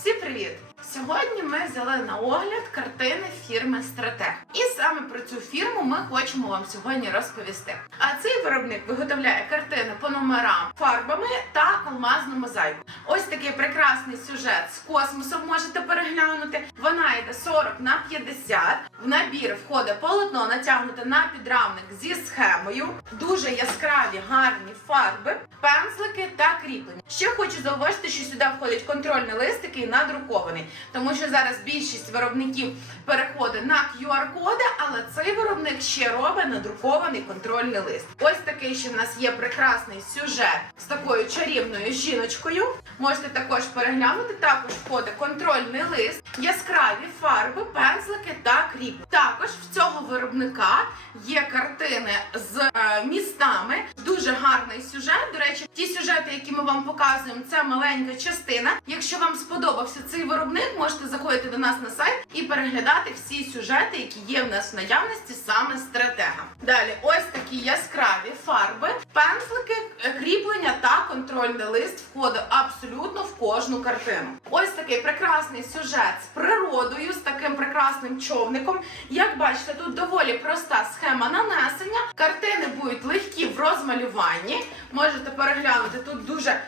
Всім привіт! Сьогодні ми взяли на огляд картини фірми Стратег. І саме про цю фірму ми хочемо вам сьогодні розповісти. А цей виробник виготовляє картини по номерам, фарбами та алмазну мозаїку. Ось такий прекрасний сюжет з космосом можете переглянути. Вона йде 40 на 50. В набір входить полотно натягнуте на підрамник зі схемою. Дуже яскраві, гарні фарби, пензлики та кріплення. Ще хочу зауважити, що сюди входить контрольний лист, який надрукований, тому що зараз більшість виробників переходить на QR-коди, але цей виробник ще робить надрукований контрольний лист. Ось такий ще в нас є прекрасний сюжет з такою чарівною жіночкою. Можете також переглянути. Також входить контрольний лист, яскраві фарби, пензлики та кріп. Також в цього виробника є картини з е, містами. Дуже гарний сюжет. До речі, ті сюжети, які ми вам показуємо, це маленька частина. Якщо вам сподобався цей виробник, можете заходити до нас на сайт і переглядати всі сюжети, які є в нас в наявності саме стратега. Далі, ось такі яскраві фарби, пензлики, кріплення та контрольний лист входить абсолютно в кожну картину. Ось такий прекрасний сюжет з природою, з таким прекрасним човником. Як бачите, тут доволі проста схема нанесення. Картини будуть легкі в розмалюванні. Можете переглянути тут дуже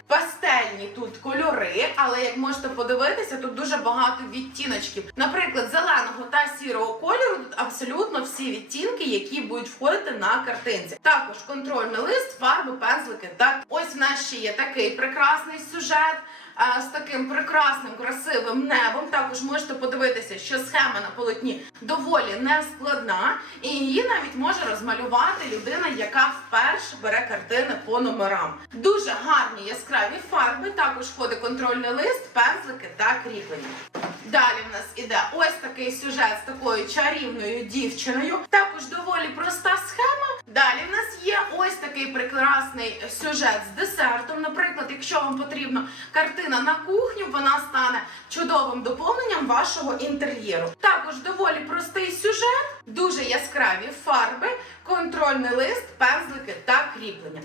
пастельні тут кольори, але як можете подивитися, тут дуже багато відтіночків. Наприклад, зеленого та сірого кольору тут абсолютно всі відтінки, які будуть входити на картинці. Також контрольний лист, фарби, пензлики. Так, ось в нас ще є такий прекрасний сюжет. З таким прекрасним красивим небом також можете подивитися, що схема на полотні доволі нескладна, її навіть може розмалювати людина, яка вперше бере картини по номерам. Дуже гарні яскраві фарби. Також входить контрольний лист, пензлики та кріплення. Далі в нас іде ось такий сюжет з такою чарівною дівчиною. Також доволі проста схема. Далі в нас є ось такий прекрасний сюжет з десертом. Наприклад, якщо вам потрібна картина на кухню, вона стане чудовим доповненням вашого інтер'єру. Також доволі простий сюжет, дуже яскраві фарби, контрольний лист, пензлики та кріплення.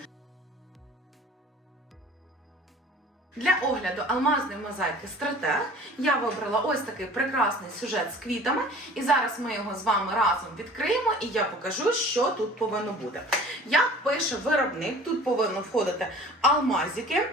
Для огляду алмазної мозаїки стратег я вибрала ось такий прекрасний сюжет з квітами. І зараз ми його з вами разом відкриємо, і я покажу, що тут повинно бути. Як пише виробник, тут повинно входити алмазики,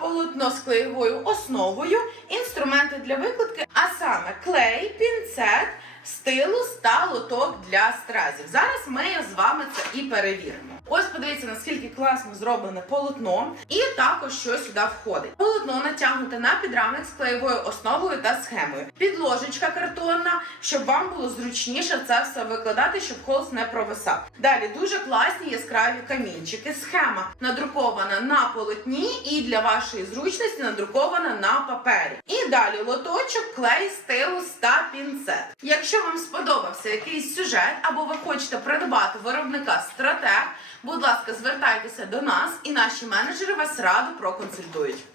полотно з клеєвою основою, інструменти для викладки, а саме клей, пінцет, стилус та лоток для стразів. Зараз ми з вами це і перевіримо. Ось подивіться, наскільки класно зроблене полотно, і також що сюди входить. Полотно натягнуте на підрамник з клеєвою основою та схемою. Підложечка картонна, щоб вам було зручніше це все викладати, щоб холст не провисав. Далі дуже класні яскраві камінчики. Схема надрукована на полотні і для вашої зручності надрукована на папері. І далі лоточок, клей, стилус та пінцет. Якщо вам сподобався якийсь сюжет або ви хочете придбати виробника стратег, будь ласка, звертайтеся до нас, і наші менеджери вас радо проконсультують.